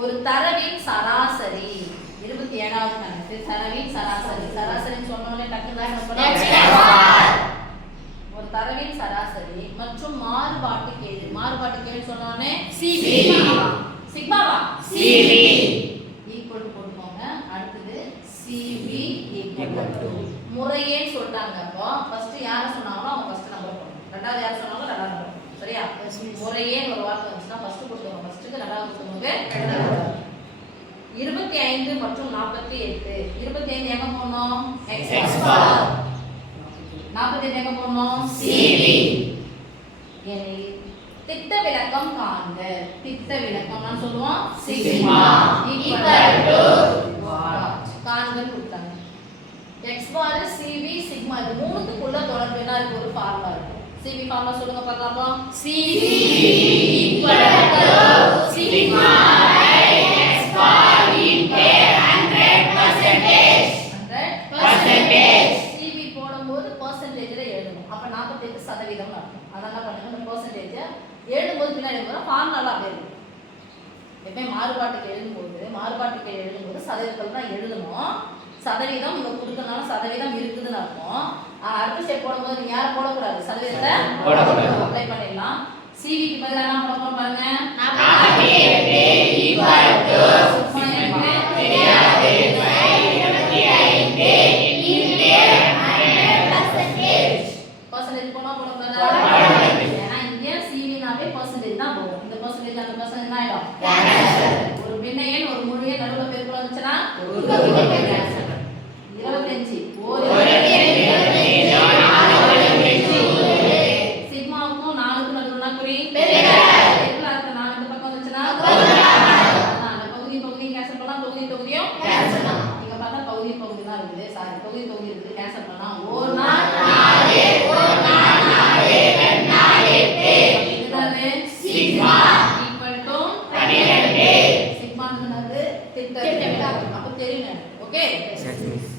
ஒரு தரவின் சராசரி 27வது கணக்கு. தரவின் சராசரி. சராசரின்னு சொன்னோனே டக்குனு ஒரு தரவின் சராசரி மற்றும் மாறுபாட்டு கேள்வி. மாறுபாட்டு கேள்வி சொன்னோனே சிக்மாவா ஈக்குவல் போட்டுக்கோங்க. அடுத்தது சிவி ஈக்குவல் டு முறையே சொல்லிட்டாங்க. அப்போ ஃபர்ஸ்ட் யாரை சொன்னாங்களோ அவங்க ஃபர்ஸ்ட் நம்பர் போடணும். ரெண்டாவது யாரை சொன்னாங்களோ ரெண்டாவது நம்பர் போடணும். சரியா? முறையே ஒரு வார்த்தை வந்துச்சுன்னா ஃபர்ஸ்ட் போட்டுக்கோங்க. ஃபர்ஸ்ட்டுக்கு ரெண்டாவது போட்டுக்கோங்க. 25 மற்றும் 48. 25 எங்க போடணும்? x பார். 48 எங்க போடணும்? cv. எனவே திட்ட விலக்கம் காண்க. திட்ட விலக்கம் நான் சொல்லுவோம் சிக்மா ஈக்குவல் டு காண்க கொடுத்தாங்க. x பார் cv சிக்மா இது மூணுக்குள்ள தொடர்பு என்ன இருக்கு? ஒரு ஃபார்முலா இருக்கு. cv ஃபார்முலா சொல்லுங்க பார்க்கலாமா? cv equal to sigma x bar into 100%. cv போடும்போது பெர்சன்டேஜ்ல எழுதணும். அப்ப 48% அர்த்தம். அதனால பண்ணுங்க இந்த பெர்சன்டேஜ் எழுதும்போது பின்னாடி எழுதுறோம் ஃபார்முலா அப்படியே இருக்கு. எப்பவுமே மாறுபாட்டுக்கு எழுதும்போது சதவீதம் தான் எழுதணும். சதவீதம் இங்க கொடுக்கறனால சதவீதம் இருக்குதுன்னு அர்த்தம். அடுத்த ஸ்டெப் போடும்போது நீங்க யாரை போடக்கூடாது? சதவீதத்தை அப்ளை பண்ணிடலாம். சிவிக்கு பதிலா என்ன போட போறோம் பாருங்க. 48 ஈக்குவல் டு தெரியாது 25 இன்டு 100%. பர்சன்டேஜ் போனா போட பாருங்க. ஏன்னா இங்க சிவினாவே பர்சன்டேஜ் தான் போகும். இந்த பர்சன்டேஜ் அந்த பர்சன்டேஜ் என்ன ஆயிடும்? கேன்சல். ஒரு பின்ன எண் ஒரு முழு எண் நடுவுல பெருக்கல் வந்துச்சுனா 25 ஒரு சிக்மாவுக்கும் 4க்கு நடுவுல குறி பெருக்கல் அடுத்த 4 இந்த பக்கம் வந்துச்சுனா அந்த பகுதி கேன்சல் பண்ணா தொகுதியும் கேன்சல் பண்ணலாம். நீங்க பார்த்தா பகுதி தான் இருக்குது. சாரி பகுதி இருக்குது. கேன்சல் பண்ணா ஒரு நாள் 4 ஒரு நாள் 4 2 நாள் 8 இதுதானே சிக்மா ஈக்குவல் டு 12. சிக்மாங்கிறது திட்ட விலக்கம். அப்ப தெரியும். ஓகே.